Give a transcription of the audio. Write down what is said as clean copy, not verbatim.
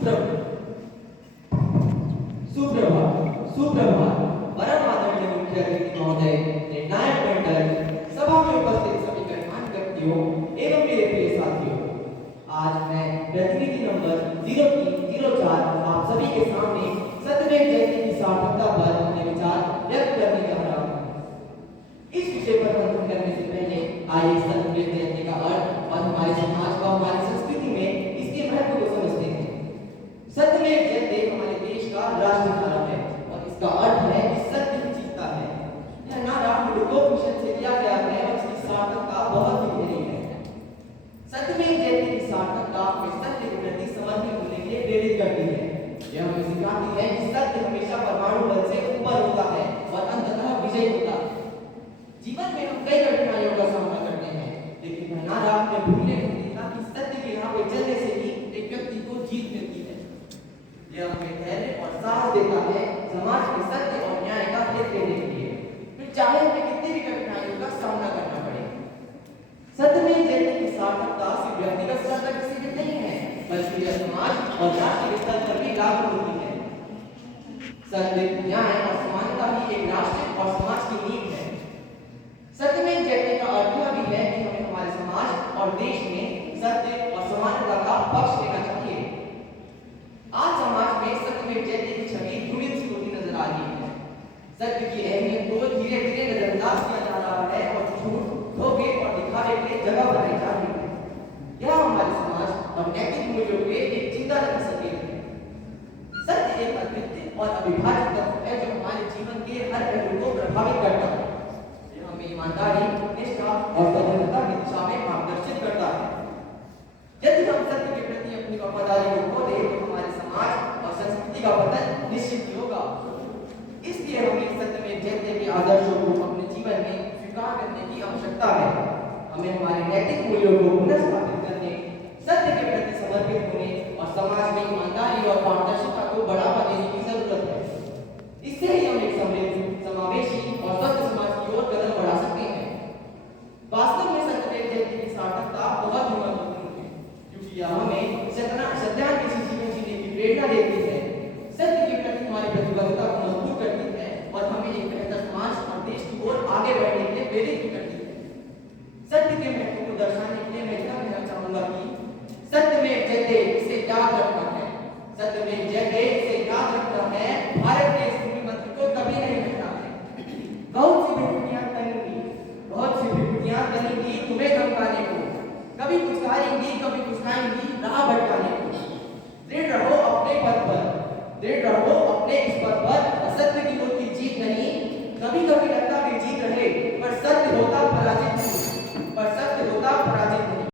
सुप्रभात सुप्रभात सुप्रभात परम आदरणीय मुख्य अतिथि महोदय, निर्णायक मंडल, सभा में उपस्थित सभी गणमान्य व्यक्तियों एवं मेरे प्रिय साथियों, आज मैं प्रतिनिधि नंबर 0304 आप सभी के सामने सत्यमेव जयते की सार्थकता पर अपने विचार व्यक्त करने जा रहा हूँ। इस विषय पर मंथन करने से पहले आइए सत्यमेव जयते का अर्थ और हमारे समाज व हमारी संस्कृति में इसके महत्व को समझते हैं। सत्यमेव जयते हमारे देश का राष्ट्रीय नारा है और इसका अर्थ है कि सत्य ही जीतता है। यह नारा लोकों मिशन से लिया गया है और इसकी सार्थकता बहुत ही गहरी है। सत्यमेव जयते की सार्थकता हमें सत्य के प्रति समर्पित होने के लिए प्रेरित करती है। यह हमें सिखाती है कि सत्य हमेशा परमाणु बल से ऊपर होता है और अंततः विजयी होता है। जीवन में हम कई कठिनाइयों का सामना करते हैं, लेकिन यह नारा हमें भूलने नहीं देता कि सत्य की राह पर चलने से ही एक व्यक्ति को जीत मिलती है। यह हमें धैर्य और साहस देता है समाज में सत्य और न्याय का हित लेने के लिए, फिर चाहे हमें कितनी भी कठिनाइयों का सामना करना पड़े। सत्यमेव जयते की सार्थकता सिर्फ व्यक्तिगत स्तर तक सीमित नहीं है, बल्कि यह समाज और राष्ट्र के स्तर पर भी लागू होती है। सत्य, न्याय और समानता ही एक राष्ट्र और समाज की नींव है। सत्यमेव जयते का अर्थ यह भी है कि हमें हमारे समाज और देश में सत्य और समानता का पक्ष लेना चाहिए। आज समाज में सत्यमेव जयते की छवि ध्रुवीत सी होती नजर आ रही है। सत्य की अहमियत को धीरे धीरे नजरअंदाज किया जा रहा है और झूठ, धोखे और दिखावे के लिए जगह बनाई जा रही है। यह हमारे समाज और नैतिक मूल्यों के एक चिंताजनक संकेत है। सत्य एक अद्वितीय और अविभाज्य तत्व है जो हमारे जीवन के हर पहलू को प्रभावित करता है। यह हमें ईमानदारी, निष्ठा और सत्यता की दिशा में मार्गदर्शित करता है। यदि हम सत्य के प्रति अपनी वफादारी को खो दें तो हमारे समाज और संस्कृति का पतन निश्चित ही होगा। इसलिए हमें सत्यमेव जयते के आदर्शों को अपने जीवन में स्वीकार करने की आवश्यकता है। हमें हमारे नैतिक मूल्यों को पुनः स्थापित करने, सत्य के प्रति समर्पित होने और समाज में ईमानदारी और पारदर्शिता को बढ़ावा देने की जरूरत है। इससे ही हम एक समृद्ध, समावेशी और स्वस्थ समाज की ओर कदम बढ़ा सकते हैं। वास्तव में सत्यमेव जयते की सार्थकता बहुत ही महत्वपूर्ण है, क्योंकि यह हमें सत्याग्रही जीवन जीने की प्रेरणा देती है, सत्य के प्रति हमारी प्रतिबद्धता को मजबूत करती है और हमें एक बेहतर समाज और देश की ओर आगे बढ़ने के लिए प्रेरित भी करती है। सत्य के महत्व को दर्शाने के लिए मैं यह कहना चाहूंगा कि सत्यमेव जयते इसे याद रखना है। सत्यमेव जयते इसे याद रखना है। भारत के इस भूमि मंत्र को कभी नहीं भूलना है। बहुत सी विभूतियां तनेंगी, बहुत सी विभूतियां तनेंगी तुम्हें धमकाने को, कभी कुछ करेंगी, कभी कुछ खाएंगी,